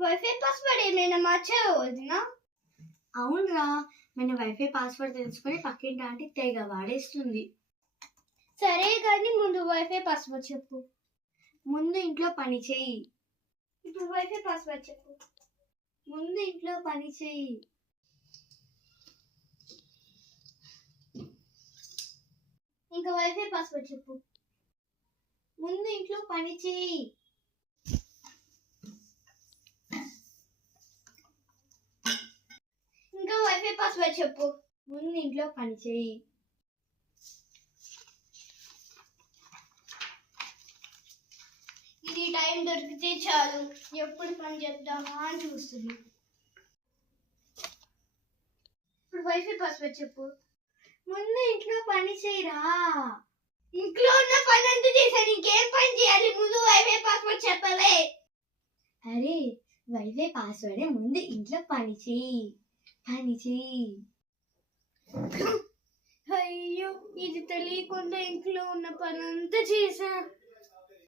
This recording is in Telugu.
వైఫై పాస్వర్డ్ ఏమైనా మార్చావా వదిన? అవునరా, మన వైఫై పాస్వర్డ్ తెలుసుకొని పక్కింటి ఆంటీ తెగ వాడేస్తుంది. సరే కానీ ముందు వైఫై పాస్వర్డ్ చెప్పు. ముందు ఇంట్లో పని చేయి. ఇప్పుడు వైఫై పాస్వర్డ్ చెప్పు. ముందు ఇంట్లో పని చేయి. ఇంకా వైఫై పాస్వర్డ్ చెప్పు. ముందు ఇంట్లో పని చేయి. ఇంకా వైఫై పాస్వర్డ్ చెప్పు. ముందు ఇంట్లో పని చేయి. ఇది టైం దొరికితే చాలు, ఎప్పుడు పని చెప్తామా అని చూస్తుంది. ఇప్పుడు వైఫై పాస్వర్డ్ చెప్పు. ముందు ఇంట్లో పని చేయరా. ఇంట్లో ఉన్న పని అంతా చేశాను, ఇంకేం పని చేయాలి? ముందు వైఫై పాస్వర్డ్ చెప్పవే. అరే, వైఫై పాస్వర్డ్ ముందు ఇంట్లో పని చేయి. పని చేయి. అయ్యో, ఇది తెలియకుండా ఇంట్లో ఉన్న పని అంతా చేశాను.